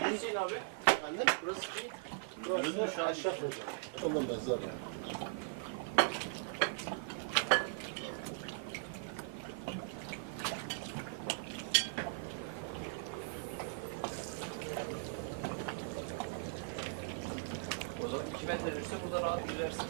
dediğin şey abi? Annem burası değil. Burası aşağı koyacağım. Ondan ben zaten. O zaman 2 metre düşse burada rahat girersin.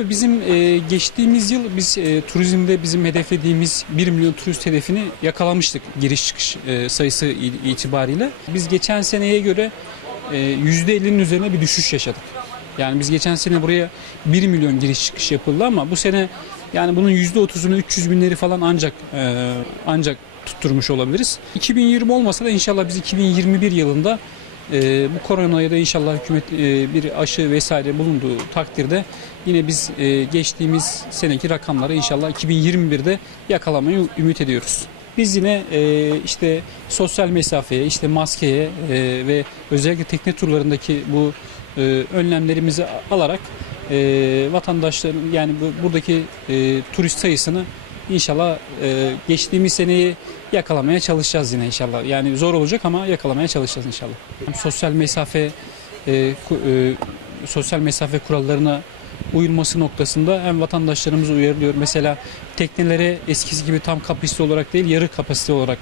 Bizim e, geçtiğimiz yıl biz e, turizmde bizim hedeflediğimiz 1 milyon turist hedefini yakalamıştık giriş çıkış e, sayısı itibariyle. Biz geçen seneye göre e, %50'nin üzerine bir düşüş yaşadık. Yani biz geçen sene buraya 1 milyon giriş çıkış yapıldı ama bu sene yani bunun %30'unu 300 binleri falan ancak e, ancak tutturmuş olabiliriz. 2020 olmasa da inşallah biz 2021 yılında e, bu koronaya da inşallah hükümet e, bir aşı vesaire bulunduğu takdirde yine biz e, geçtiğimiz seneki rakamları inşallah 2021'de yakalamayı ümit ediyoruz. Biz yine e, işte sosyal mesafeye, işte maskeye e, ve özellikle tekne turlarındaki bu e, önlemlerimizi alarak e, vatandaşların yani bu, buradaki e, turist sayısını inşallah e, geçtiğimiz seneyi yakalamaya çalışacağız yine inşallah. Yani zor olacak ama yakalamaya çalışacağız inşallah. Sosyal mesafe e, e, sosyal mesafe kurallarına uyulması noktasında hem vatandaşlarımız uyarılıyor. Mesela teknelere eskisi gibi tam kapasite olarak değil yarı kapasite olarak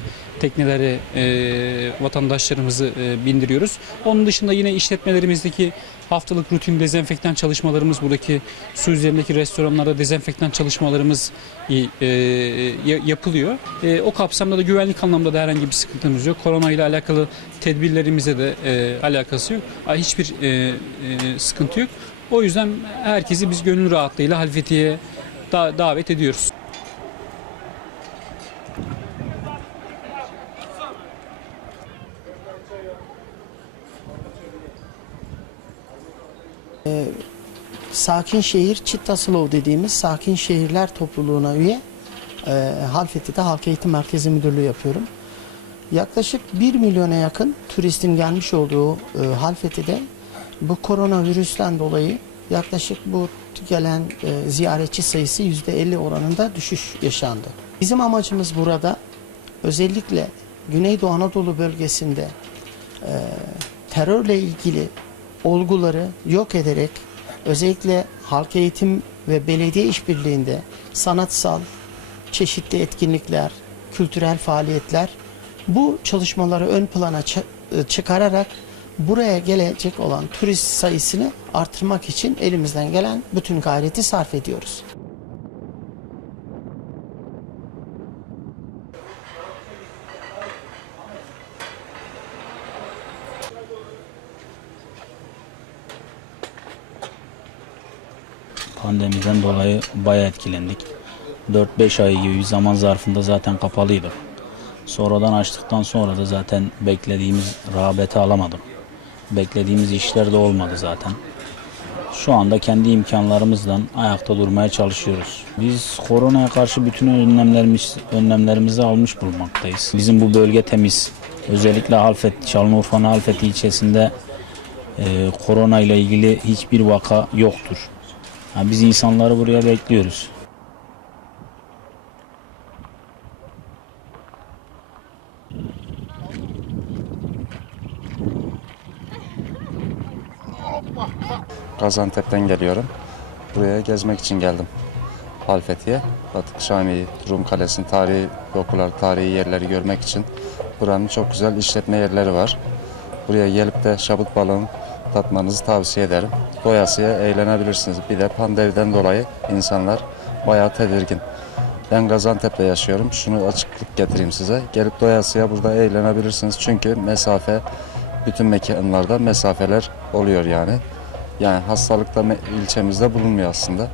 teknelere e, vatandaşlarımızı e, bindiriyoruz. Onun dışında yine işletmelerimizdeki haftalık rutin dezenfektan çalışmalarımız buradaki su üzerindeki restoranlarda dezenfektan çalışmalarımız e, e, ya- yapılıyor. E, o kapsamda da güvenlik anlamda da herhangi bir sıkıntımız yok. Korona ile alakalı tedbirlerimize de e, alakası yok. Hiçbir e, e, sıkıntı yok. O yüzden herkesi biz gönül rahatlığıyla Halfeti'ye da- davet ediyoruz. Sakin Şehir Çittaslov dediğimiz Sakin Şehirler topluluğuna üye e, Halfeti'de Halk Eğitim Merkezi Müdürlüğü yapıyorum. Yaklaşık 1 milyona yakın turistin gelmiş olduğu e, Halfeti'de bu koronavirüsten dolayı yaklaşık bu gelen e, ziyaretçi sayısı %50 oranında düşüş yaşandı. Bizim amacımız burada özellikle Güneydoğu Anadolu bölgesinde e, terörle ilgili olguları yok ederek özellikle halk eğitim ve belediye işbirliğinde sanatsal çeşitli etkinlikler, kültürel faaliyetler bu çalışmaları ön plana e, çıkararak buraya gelecek olan turist sayısını artırmak için elimizden gelen bütün gayreti sarf ediyoruz. Pandemiden dolayı bayağı etkilendik. 4-5 ay gibi bir zaman zarfında zaten kapalıydık. Sonradan açtıktan sonra da zaten beklediğimiz rağbeti alamadık. Beklediğimiz işler de olmadı zaten. Şu anda kendi imkanlarımızla ayakta durmaya çalışıyoruz. Biz koronaya karşı bütün önlemlerimiz, önlemlerimizi almış bulunmaktayız. Bizim bu bölge temiz. Özellikle Halfet, Şanlıurfa'nın Halfet ilçesinde e, korona ile ilgili hiçbir vaka yoktur. Ha, biz insanları buraya bekliyoruz. Gaziantep'ten geliyorum. Buraya gezmek için geldim. Halfeti'ye. Batık Şami'yi, Rum Kalesi'nin tarihi dokular, tarihi yerleri görmek için. Buranın çok güzel işletme yerleri var. Buraya gelip de şabut balığını tatmanızı tavsiye ederim. Doyasıya eğlenebilirsiniz. Bir de pandemiden dolayı insanlar bayağı tedirgin. Ben Gaziantep'te yaşıyorum. Şunu açıklık getireyim size. Gelip doyasıya burada eğlenebilirsiniz. Çünkü mesafe, bütün mekanlarda mesafeler oluyor yani. Yani hastalık da me- ilçemizde bulunmuyor aslında.